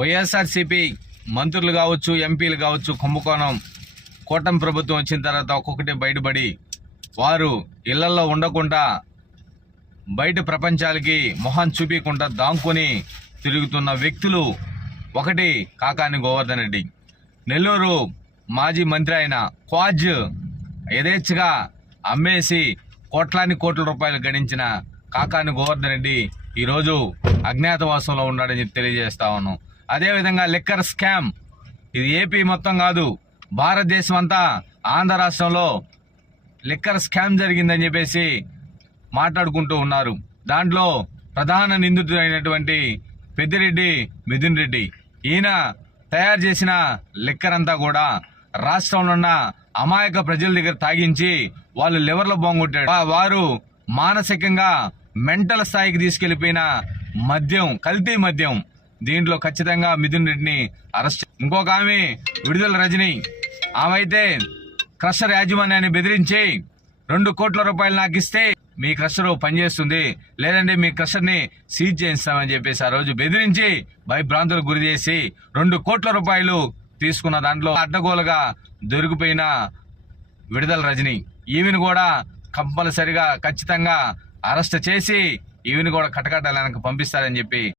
వైఎస్ఆర్సీపీ మంత్రులు కావచ్చు ఎంపీలు కావచ్చు కుంభకోణం కూటమి ప్రభుత్వం వచ్చిన తర్వాత ఒక్కొక్కటి బయటపడి వారు ఇళ్ళలో ఉండకుండా బయట ప్రపంచాలకి మొహం చూపించకుండా దాంకొని తిరుగుతున్న వ్యక్తులు ఒకటి కాకాని గోవర్ధన్ రెడ్డి. నెల్లూరు మాజీ మంత్రి అయిన క్వాజ్ యథేచ్ఛగా అమ్మేసి కోట్లాని కోట్ల రూపాయలు గడించిన కాకాని గోవర్ధన్ రెడ్డి ఈరోజు అజ్ఞాతవాసంలో ఉన్నాడని చెప్పి తెలియజేస్తా ఉన్నాం. అదేవిధంగా లిక్కర్ స్కామ్. ఇది ఏపీ మొత్తం కాదు భారతదేశం అంతా ఆంధ్ర రాష్ట్రంలో లిక్కర్ స్కామ్ జరిగిందని చెప్పేసి మాట్లాడుకుంటూ ఉన్నారు. దాంట్లో ప్రధాన నిందితుడైనటువంటి పెద్దిరెడ్డి మిథున్ రెడ్డి. ఈయన తయారు చేసిన లిక్కర్ అంతా కూడా రాష్ట్రంలో ఉన్న అమాయక ప్రజల దగ్గర తాగించి వాళ్ళు లివర్లో బొంగొట్టాడు. వారు మానసికంగా మెంటల్ స్థాయికి తీసుకెళ్ళిపోయిన మద్యం కల్తీ మద్యం దీంట్లో ఖచ్చితంగా మిథున్ రెడ్డిని అరెస్ట్ ఇంకొక ఆమె విడుదల రజని. ఆమె అయితే క్రషర్ యాజమాన్యాన్ని బెదిరించి రెండు కోట్ల రూపాయలు నాకు ఇస్తే మీ క్రషర్ పనిచేస్తుంది. లేదంటే మీ క్రషర్ని సీజ్ చేయిస్తామని చెప్పేసి ఆ రోజు బెదిరించి భయభ్రాంతులకు గురి చేసి రెండు కోట్ల రూపాయలు తీసుకున్న దాంట్లో అడ్డగోలుగా దొరికిపోయిన విడుదల రజని. ఈమెను కూడా కంపల్సరిగా ఖచ్చితంగా అరెస్ట్ చేసి ఈమెను కూడా కటకటాలకు పంపిస్తారని చెప్పి